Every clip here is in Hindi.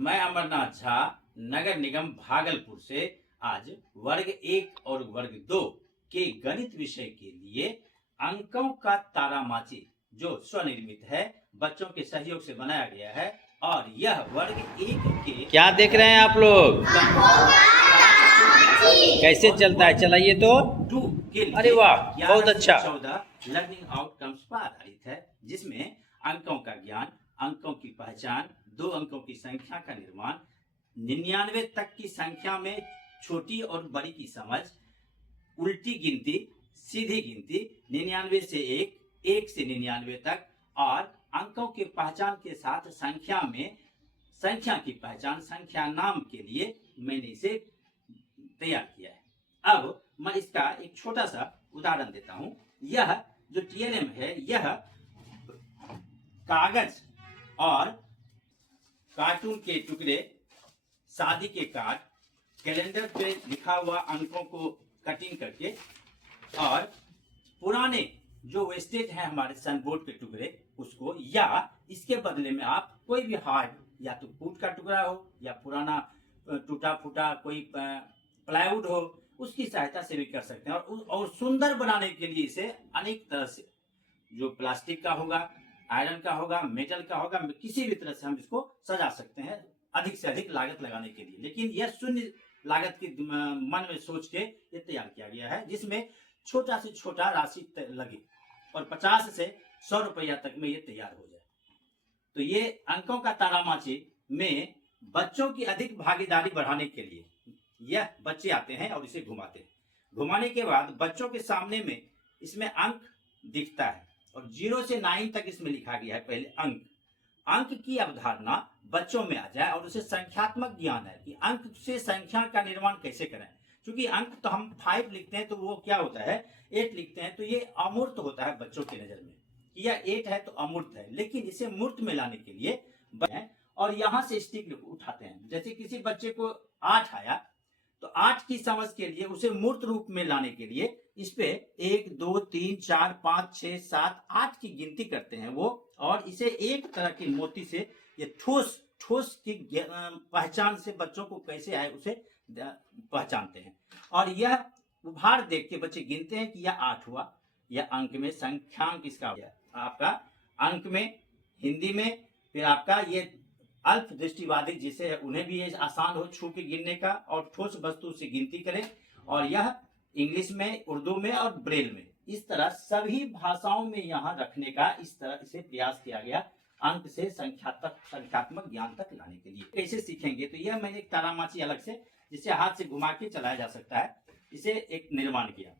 मैं अमरनाथ झा नगर निगम भागलपुर से आज वर्ग 1 और वर्ग 2 के गणित विषय के लिए अंकों का तारामाची जो स्वनिर्मित है, बच्चों के सहयोग से बनाया गया है। और यह वर्ग 1 के क्या देख रहे हैं आप लोग? कैसे चलता है, चलाइए तो। 2 के लिए अरे वाह, बहुत अच्छा। 14 लर्निंग आउटकम्स पर आधारित है, जिसमें अंकों का ज्ञान, अंकों की पहचान, 2 अंकों की संख्या का निर्माण, 99 तक की संख्या में छोटी और बड़ी की समझ, उल्टी गिनती, सीधी गिनती, 99 से 1, 1 से 99 तक, और अंकों के पहचान के साथ संख्या में संख्या की पहचान, संख्या नाम के लिए मैंने इसे तैयार किया है। अब मैं इसका एक छोटा सा उदाहरण देता हूं। यह जो टीएलएम है, यह कागज और कार्टून के टुकड़े, शादी के कार्ड, कैलेंडर पे लिखा हुआ अंकों को कटिंग करके, और पुराने जो वेस्टेज है हमारे सनबोर्ड के टुकड़े उसको, या इसके बदले में आप कोई भी हार्ड, या तो कूट का टुकड़ा हो या पुराना टूटा फूटा कोई प्लाईवुड हो, उसकी सहायता से भी कर सकते हैं। और सुंदर बनाने के लिए इसे अनेक तरह से, जो प्लास्टिक का होगा, आयरन का होगा, मेटल का होगा, किसी भी तरह से हम इसको सजा सकते हैं अधिक से अधिक लागत लगाने के लिए। लेकिन यह शून्य लागत की मन में सोच के ये तैयार किया गया है, जिसमें छोटा से छोटा राशि लगे और 50 से 100 रुपया तक में ये तैयार हो जाए। तो ये अंकों का तारामाची में बच्चों की अधिक भागीदारी बढ़ाने के लिए यह बच्चे आते हैं और इसे घुमाते हैं। घुमाने के बाद बच्चों के सामने में इसमें अंक दिखता है, और 0 से 9 तक इसमें लिखा गया है पहले अंक की अवधारणा बच्चों में आ जाए, और उसे संख्यात्मक ज्ञान है कि अंक से संख्या का निर्माण कैसे करें। क्योंकि अंक तो हम 5 लिखते हैं तो वो क्या होता है, 8 लिखते हैं तो ये अमूर्त होता है बच्चों की नजर में, कि यह 8 है तो अमूर्त है। लेकिन इसे मूर्त में लाने के लिए और यहाँ से स्टिक उठाते हैं। जैसे किसी बच्चे को 8 आया तो 8 की समझ के लिए उसे मूर्त रूप में लाने के लिए इस पे 1 2 3 4 5 6 7 8 की गिनती करते हैं वो, और इसे एक तरह की मोती से ये ठोस की पहचान से बच्चों को कैसे आए उसे पहचानते हैं। और यह उभार देख के बच्चे गिनते हैं कि यह 8 हुआ, यह अंक में संख्यांक इसका हो गया, आपका अंक में, हिंदी में, फिर आपका ये अल्प दृष्टिवादी जिसे है उन्हें भी ये आसान हो छू के गिनने का, और ठोस वस्तु से गिनती करें। और यह इंग्लिश में, उर्दू में और ब्रेल में, इस तरह सभी भाषाओं में यहाँ रखने का इस तरह से प्रयास किया गया, अंक से संख्यात्मक ज्ञान तक लाने के लिए। कैसे सीखेंगे, तो यह मैंने एक तारामाची अलग से, जिसे हाथ से घुमा के चलाया जा सकता है, इसे एक निर्माण किया।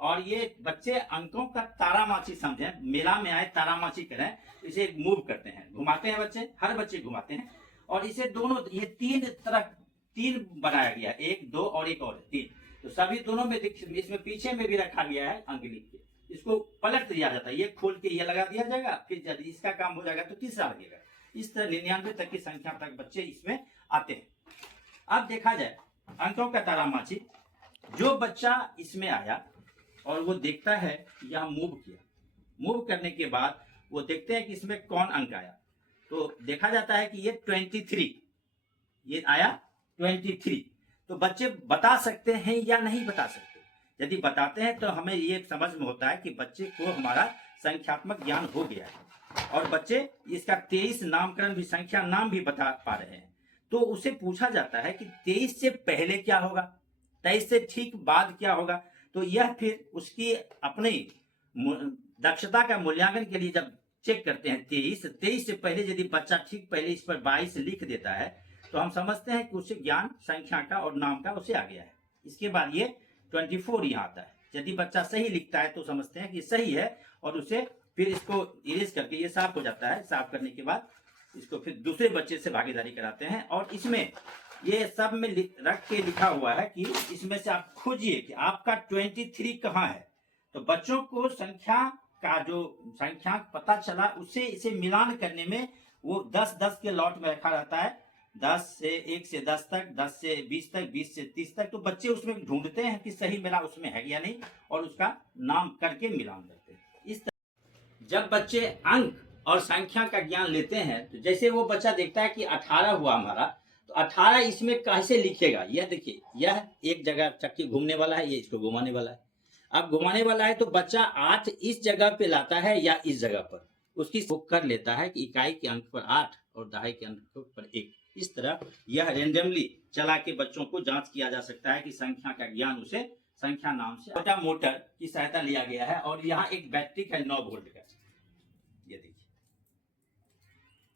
और ये बच्चे अंकों का तारामाची समझें, मेला में आए तारामाची करें, इसे मूव करते हैं, घुमाते हैं बच्चे, हर बच्चे घुमाते हैं। और इसे दोनों, ये 3 बनाया गया, 1 2 और एक और 3, तो सभी दोनों में इसमें पीछे में भी रखा गया है अंक लिख के, इसको पलट दिया जाता है, ये खोल के ये लगा दिया जाएगा, फिर जब इसका काम हो जाएगा तो तीसरा लगेगा। इस तरह 99 तक की संख्या तक बच्चे इसमें आते हैं। अब देखा जाए अंकों का तारामाची, जो बच्चा इसमें आया और वो देखता है यहाँ मूव किया, मूव करने के बाद वो देखते हैं कि इसमें कौन अंक आया, तो देखा जाता है कि ये 23, ये आया 23। तो बच्चे बता सकते हैं या नहीं बता सकते। यदि बताते हैं तो हमें ये समझ में होता है कि बच्चे को हमारा संख्यात्मक ज्ञान हो गया है, और बच्चे इसका 23 नामकरण भी, संख्या नाम भी बता पा रहे हैं। तो उसे पूछा जाता है कि 23 से पहले क्या होगा, 23 से ठीक बाद क्या होगा। तो यह फिर उसकी अपनी दक्षता का मूल्यांकन के लिए जब चेक करते हैं, 23 से पहले यदि बच्चा ठीक पहले इस पर 22 लिख देता है तो हम समझते हैं कि उसे ज्ञान संख्या का और नाम का उसे आ गया है। इसके बाद ये 24 यहाँ आता है, यदि बच्चा सही लिखता है तो समझते हैं कि सही है, और उसे फिर इसको इरेज करके ये साफ हो जाता है। साफ करने के बाद इसको फिर दूसरे बच्चे से भागीदारी कराते हैं, और इसमें ये सब में रख के लिखा हुआ है कि इसमें से आप खोजिए कि आपका 23 कहाँ है। तो बच्चों को संख्या का जो संख्या पता चला, उससे इसे मिलान करने में वो 10-10 के लॉट में रखा रहता है, 10 से 1 से 10 तक, 10 से 20 तक, 20 से 30 तक। तो बच्चे उसमें ढूंढते हैं कि सही मेरा उसमें है या नहीं, और उसका नाम करके मिलान करते हैं। इस तरह जब बच्चे अंक और संख्या का ज्ञान लेते हैं तो जैसे वो बच्चा देखता है कि 18 हुआ हमारा, तो 18 इसमें कैसे लिखेगा, यह देखिए, यह एक जगह चक्की घूमने वाला है, ये इसको घुमाने वाला है। अब घुमाने वाला है तो बच्चा 8 इस जगह पे लाता है या इस जगह पर, उसकी वो कर लेता है कि इकाई के अंक पर 8 और दहाई के अंक पर 1। इस तरह यह रेंडमली चला के बच्चों को जांच किया जा सकता है कि संख्या का ज्ञान उसे संख्या नाम से। छोटा मोटर की सहायता लिया गया है और यहाँ एक बैटरी है 9 वोल्ट का, ये देखिए,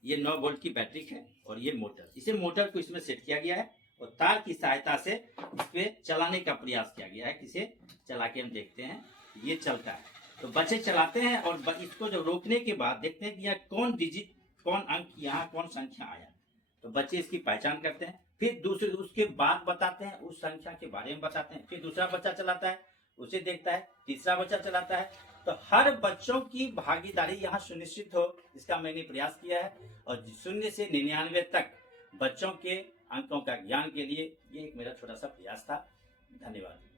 ये 9 वोल्ट की बैटरी है और ये मोटर, इसे मोटर को इसमें सेट किया गया है और तार की सहायता से इस पे चलाने का प्रयास किया गया है। किसे चला के हम देखते हैं, ये चलता है तो बच्चे चलाते हैं और इसको जब रोकने के बाद देखते हैं कि यह कौन डिजिट, कौन अंक, यहाँ कौन संख्या आया, तो बच्चे इसकी पहचान करते हैं। फिर दूसरे उसके बाद बताते हैं, उस संख्या के बारे में बताते हैं। फिर दूसरा बच्चा चलाता है, उसे देखता है, तीसरा बच्चा चलाता है। तो हर बच्चों की भागीदारी यहाँ सुनिश्चित हो, इसका मैंने प्रयास किया है। और 0 से 99 तक बच्चों के अंकों का ज्ञान के लिए ये एक मेरा छोटा सा प्रयास था। धन्यवाद।